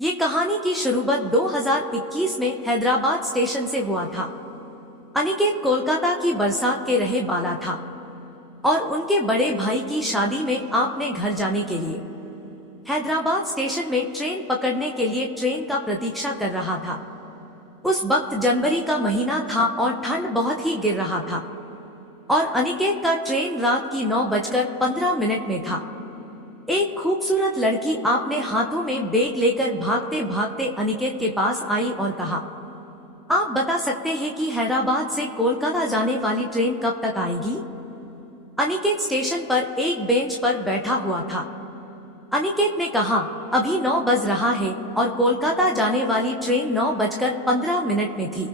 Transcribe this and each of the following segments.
ये कहानी की शुरुआत 2021 में हैदराबाद स्टेशन से हुआ था। अनिकेत कोलकाता की बरसात के रहे वाला था और उनके बड़े भाई की शादी में आपने घर जाने के लिए हैदराबाद स्टेशन में ट्रेन पकड़ने के लिए ट्रेन का प्रतीक्षा कर रहा था। उस वक्त जनवरी का महीना था और ठंड बहुत ही गिर रहा था और अनिकेत का ट्रेन रात की 9:15 में था। एक खूबसूरत लड़की आपने हाथों में बैग लेकर भागते भागते अनिकेत के पास आई और कहा, आप बता सकते हैं कि हैदराबाद से कोलकाता जाने वाली ट्रेन कब तक आएगी? अनिकेत स्टेशन पर एक बेंच पर बैठा हुआ था। अनिकेत ने कहा, अभी 9 बज रहा है और कोलकाता जाने वाली ट्रेन 9:15 में थी,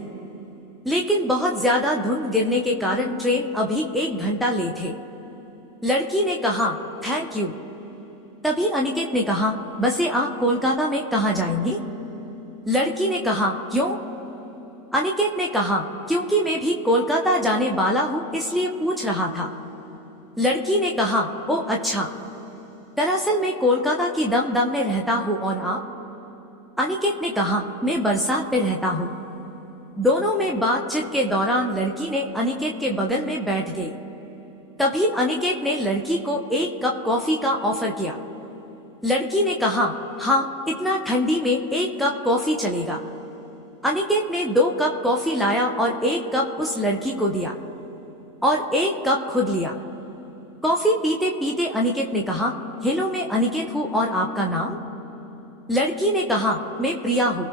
लेकिन बहुत ज्यादा धुंध गिरने के कारण ट्रेन अभी 1 घंटा लेट है। लड़की ने कहा, थैंक यू। तभी अनिकेत ने कहा, बसे आप कोलकाता में कहाँ जाएंगे? लड़की ने कहा, क्यों? अनिकेत ने कहा, क्योंकि मैं भी कोलकाता जाने वाला हूँ इसलिए पूछ रहा था। लड़की ने कहा, ओ अच्छा, दरअसल मैं कोलकाता की दम में रहता हूँ और आप? अनिकेत ने कहा, मैं बरसात में रहता हूँ। दोनों में बातचीत के दौरान लड़की ने अनिकेत के बगल में बैठ गई। तभी अनिकेत ने लड़की को एक कप कॉफी का ऑफर किया। लड़की ने कहा, हाँ, इतना ठंडी में 1 कप कॉफी चलेगा। अनिकेत ने 2 कप कॉफी लाया और 1 कप उस लड़की को दिया और 1 कप खुद लिया। कॉफी पीते पीते अनिकेत ने कहा, हेलो, मैं अनिकेत हूँ और आपका नाम? लड़की ने कहा, मैं प्रिया हूँ।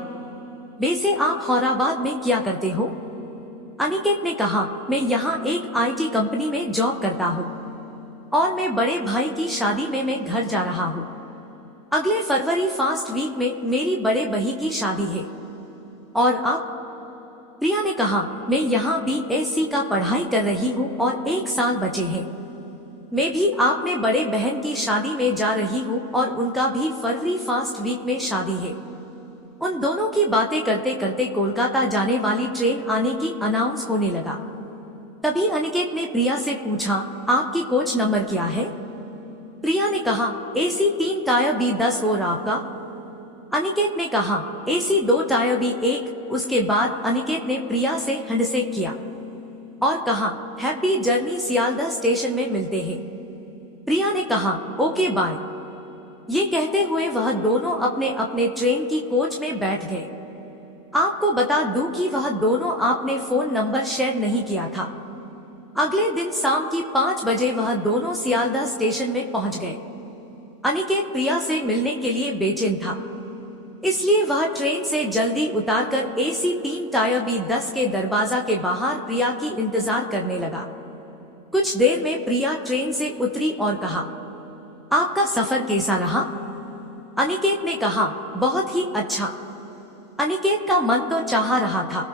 वैसे आप हैदराबाद में क्या करते हो? अनिकेत ने कहा, मैं यहाँ एक IT कंपनी में जॉब करता हूँ और मैं बड़े भाई की शादी में मैं घर जा रहा हूँ। अगले फरवरी फर्स्ट वीक में मेरी बड़े बही की शादी है। और आप? प्रिया ने कहा, मैं यहाँ BSc का पढ़ाई कर रही हूँ और 1 साल बचे हैं। मैं भी आपने बड़े बहन की शादी में जा रही हूँ और उनका भी फरवरी फर्स्ट वीक में शादी है। उन दोनों की बातें करते करते कोलकाता जाने वाली ट्रेन आने की अनाउंस होने लगा। तभी अनिकेत ने प्रिया से पूछा, आपकी कोच नंबर क्या है? प्रिया ने कहा, AC 3 टायर B10 और आपका? अनिकेत ने कहा, AC 2 टायर B1। उसके बाद अनिकेत ने प्रिया से हैंडशेक किया और कहा, हैप्पी जर्नी, सियालदह स्टेशन में मिलते हैं। प्रिया ने कहा, ओके बाय। ये कहते हुए वह दोनों अपने अपने ट्रेन की कोच में बैठ गए। आपको बता दूं कि वह दोनों आपने फोन नंबर शेयर नहीं किया था। अगले दिन शाम की 5 बजे वह दोनों सियालदह स्टेशन में पहुंच गए। अनिकेत प्रिया से मिलने के लिए बेचैन था, इसलिए वह ट्रेन से जल्दी उतारकर AC 3 टायर B10 के दरवाजा के बाहर प्रिया की इंतजार करने लगा। कुछ देर में प्रिया ट्रेन से उतरी और कहा, आपका सफर कैसा रहा? अनिकेत ने कहा, बहुत ही अच्छा। अनिकेत का मन तो चाह रहा था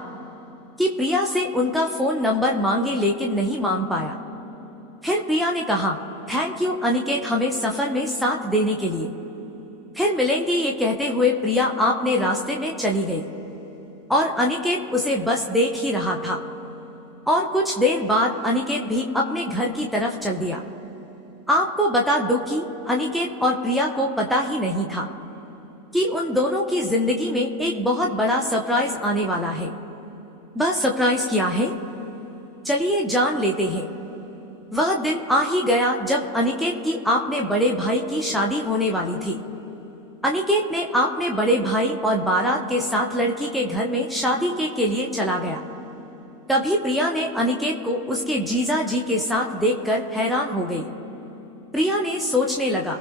कि प्रिया से उनका फोन नंबर मांगे, लेकिन नहीं मांग पाया। फिर प्रिया ने कहा, थैंक यू अनिकेत, हमें सफर में साथ देने के लिए। फिर मिलेंगे, ये कहते हुए प्रिया आपने रास्ते में चली गई और अनिकेत उसे बस देख ही रहा था। और कुछ देर बाद अनिकेत भी अपने घर की तरफ चल दिया। आपको बता दूं कि अनिकेत और प्रिया को पता ही नहीं था कि उन दोनों की जिंदगी में एक बहुत बड़ा सरप्राइज आने वाला है। वह सरप्राइज क्या है? चलिए जान लेते हैं। वह दिन आ ही गया जब अनिकेत की आपने बड़े भाई की शादी होने वाली थी। अनिकेत ने आपने बड़े भाई और बारात के साथ लड़की के घर में शादी के लिए चला गया। तभी प्रिया ने अनिकेत को उसके जीजा जी के साथ देखकर हैरान हो गई। प्रिया ने सोचने लगा,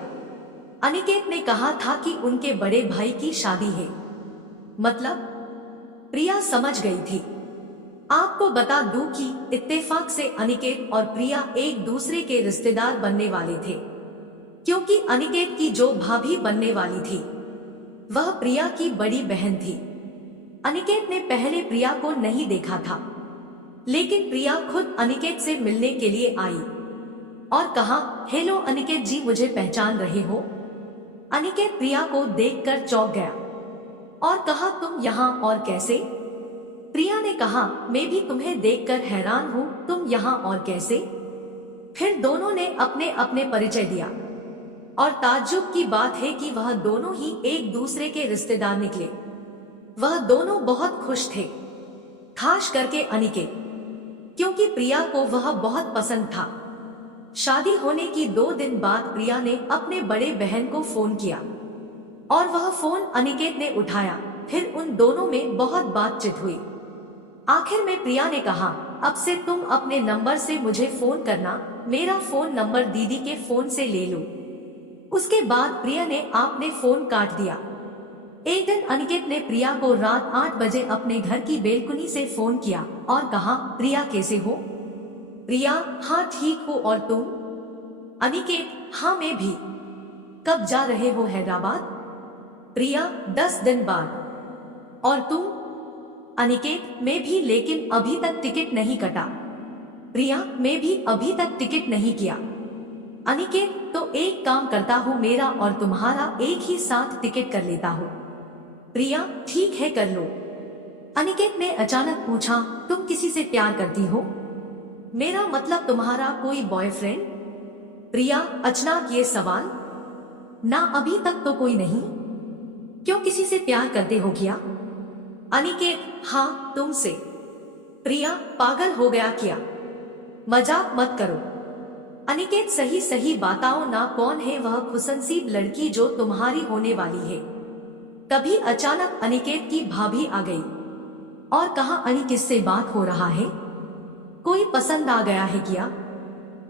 अनिकेत ने कहा था कि उनके बड़े भाई की शादी है, मतलब? प्रिया समझ गई थी। आपको बता दूं कि इत्तेफाक से अनिकेत और प्रिया एक दूसरे के रिश्तेदार बनने वाले थे, क्योंकि अनिकेत की जो भाभी बनने वाली थी वह प्रिया की बड़ी बहन थी। अनिकेत ने पहले प्रिया को नहीं देखा था, लेकिन प्रिया खुद अनिकेत से मिलने के लिए आई और कहा, हेलो अनिकेत जी, मुझे पहचान रहे हो? अनिकेत प्रिया को देखकर चौंक गया और कहा, तुम यहाँ और कैसे? प्रिया ने कहा, मैं भी तुम्हें देखकर हैरान हूँ, तुम यहाँ और कैसे? फिर दोनों ने अपने अपने परिचय दिया। और ताज्जुब की बात है कि वह दोनों ही एक दूसरे के रिश्तेदार निकले। वह दोनों बहुत खुश थे, खास करके अनिकेत, क्योंकि प्रिया को वह बहुत पसंद था। शादी होने की 2 दिन बाद प्रिया ने अपने बड़े बहन को फोन किया और वह फोन अनिकेत ने उठाया। फिर उन दोनों में बहुत बातचीत हुई। आखिर में प्रिया ने कहा, अब से तुम अपने नंबर से मुझे फोन करना, मेरा फोन नंबर दीदी के फोन से ले लो। उसके बाद प्रिया ने आपने फोन काट दिया। एक दिन अनिकेत ने प्रिया को रात 8 बजे अपने घर की बेलकुनी से फोन किया और कहा, प्रिया कैसे हो? प्रिया, हाँ ठीक हो, और तुम? अनिकेत, हाँ मैं भी। कब जा रहे हो हैदराबाद? प्रिया, 10 दिन बाद। और तुम? अनिकेत, मैं भी, लेकिन अभी तक टिकट नहीं कटा। प्रिया, मैं भी अभी तक टिकट नहीं किया। अनिकेत, तो एक काम करता हूँ, मेरा और तुम्हारा एक ही साथ टिकट कर लेता हूँ। प्रिया, ठीक है कर लो। अनिकेत ने अचानक पूछा, तुम किसी से प्यार करती हो? मेरा मतलब तुम्हारा कोई बॉयफ्रेंड? प्रिया, अचानक ये सवाल? ना, अभी तक तो कोई नहीं। क्यों, किसी से प्यार करते हो क्या? अनिकेत, हाँ तुमसे। प्रिया, पागल हो गया क्या? मजाक मत करो। अनिकेत, सही सही बताओ ना, कौन है वह खुशनसीब लड़की जो तुम्हारी होने वाली है? तभी अचानक अनिकेत की भाभी आ गई और कहा, अनि किससे बात हो रहा है? कोई पसंद आ गया है क्या?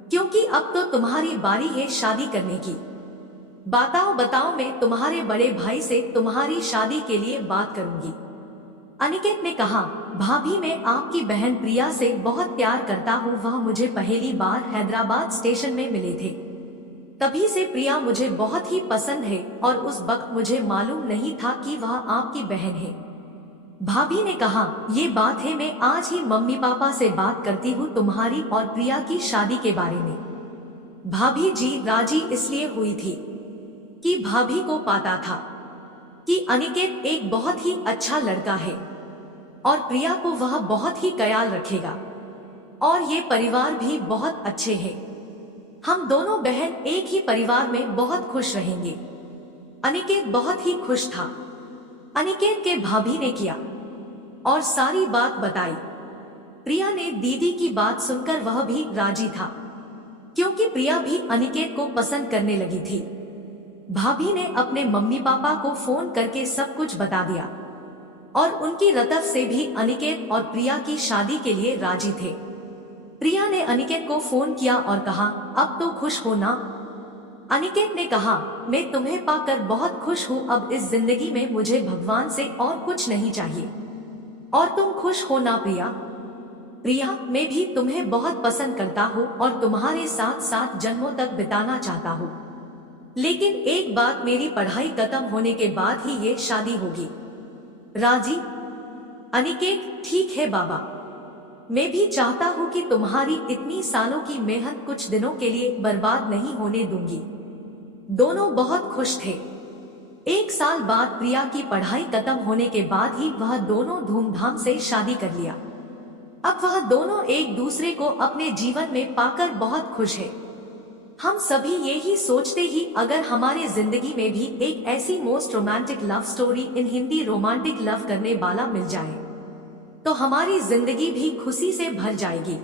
क्योंकि अब तो तुम्हारी बारी है शादी करने की। बताओ बताओ, मैं तुम्हारे बड़े भाई से तुम्हारी शादी के लिए बात करूंगी। अनिकेत ने कहा, भाभी मैं आपकी बहन प्रिया से बहुत प्यार करता हूँ, वह मुझे पहली बार हैदराबाद स्टेशन में मिले थे। तभी से प्रिया मुझे बहुत ही पसंद है और उस वक्त मुझे मालूम नहीं था कि वह आपकी बहन है। भाभी ने कहा, ये बात है, मैं आज ही मम्मी पापा से बात करती हूँ तुम्हारी और प्रिया की शादी के बारे में। भाभी जी राजी इसलिए हुई थी कि भाभी को पता था कि अनिकेत एक बहुत ही अच्छा लड़का है और प्रिया को वह बहुत ही ख्याल रखेगा और ये परिवार भी बहुत अच्छे हैं। हम दोनों बहन एक ही परिवार में बहुत खुश रहेंगे। अनिकेत बहुत ही खुश था। अनिकेत के भाभी ने किया और सारी बात बताई। प्रिया ने दीदी की बात सुनकर वह भी राजी था, क्योंकि प्रिया भी अनिकेत को पसंद करने लगी थी। भाभी ने अपने मम्मी पापा को फोन करके सब कुछ बता दिया और उनकी तरफ से भी अनिकेत और प्रिया की शादी के लिए राजी थे। प्रिया ने अनिकेत को फोन किया और कहा, अब तो खुश हो ना? अनिकेत ने कहा, मैं तुम्हें पाकर बहुत खुश हूँ, अब इस जिंदगी में मुझे भगवान से और कुछ नहीं चाहिए। और तुम खुश हो ना प्रिया? प्रिया, मैं भी तुम्हें बहुत पसंद करता हूँ और तुम्हारे साथ साथ जन्मों तक बिताना चाहता हूँ, लेकिन एक बात, मेरी पढ़ाई खत्म होने के बाद ही ये शादी होगी। राजी? अनिकेत, ठीक है बाबा, मैं भी चाहता हूँ कि तुम्हारी इतनी सालों की मेहनत कुछ दिनों के लिए बर्बाद नहीं होने दूंगी। दोनों बहुत खुश थे। 1 साल बाद प्रिया की पढ़ाई खत्म होने के बाद ही वह दोनों धूमधाम से शादी कर लिया। अब वह दोनों एक दूसरे को अपने जीवन में पाकर बहुत खुश है। हम सभी यही सोचते ही अगर हमारे जिंदगी में भी एक ऐसी most romantic love story in Hindi romantic love करने वाला मिल जाए तो हमारी जिंदगी भी खुशी से भर जाएगी।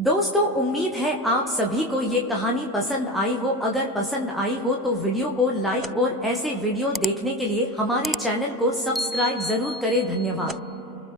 दोस्तों, उम्मीद है आप सभी को ये कहानी पसंद आई हो। अगर पसंद आई हो तो वीडियो को लाइक और ऐसे वीडियो देखने के लिए हमारे चैनल को सब्सक्राइब जरूर करें। धन्यवाद।